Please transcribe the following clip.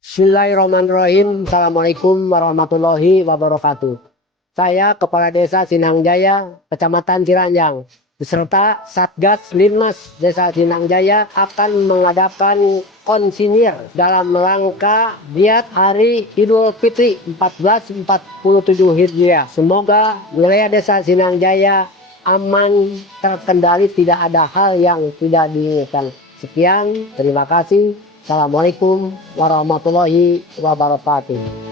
Bismillahirrahmanirrahim. Assalamualaikum warahmatullahi wabarakatuh. Saya Kepala Desa Sinangjaya, Kecamatan Ciranjang, beserta Satgas Linmas Desa Sinangjaya akan mengadakan konsinir dalam rangka giat Hari Idul Fitri 1447 Hijriah. Semoga wilayah Desa Sinangjaya aman, terkendali, tidak ada hal yang tidak diinginkan. Sekian, terima kasih. Assalamualaikum warahmatullahi wabarakatuh.